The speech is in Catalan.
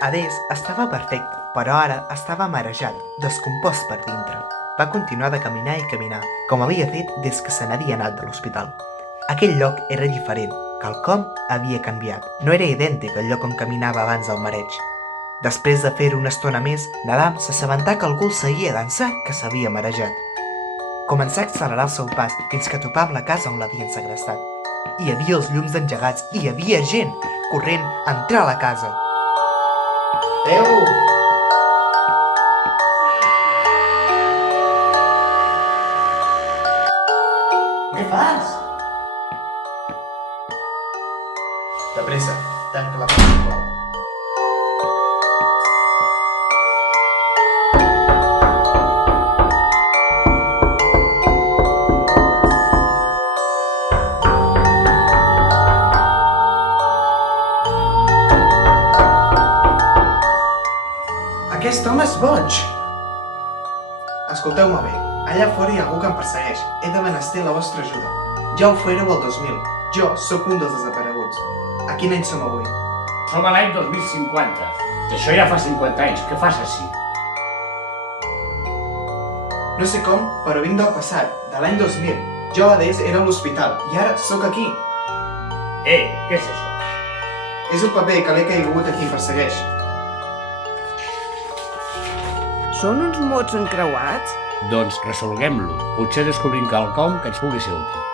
Hades estava perfecte, però ara estava marejat, descompost per dintre. Va continuar de caminar i caminar, com havia fet des que se n'havia anat de l'hospital. Aquell lloc era diferent, quelcom havia canviat. No era idèntic al lloc on caminava abans del mareig. Després de fer una estona més, Nadam s'assabentà que algú el seguia d'ençà que s'havia marejat. Començà a accelerar el seu pas fins que topà amb la casa on l'havien segrestat. Hi havia els llums engegats i hi havia gent corrent a entrar a la casa. Déu! Què fas? De pressa, tanca la porta. Aquest home és boig! Escolteu-me bé, allà fora hi ha algú que em persegueix. He de menester la vostra ajuda. Ja ho fèreu el 2000. Jo sóc un dels desapareguts. A quin any som avui? Som a l'any 2050. Això ja fa 50 anys. Què fas ací? No sé com, però vinc del passat, de l'any 2000. Jo a Hades era a l'hospital i ara sóc aquí. Què és això? És un paper que l'he caigut a qui em persegueix. Són uns mots encreuats? Doncs resolguem-lo. Potser descobrim quelcom que ens pugui ser útil.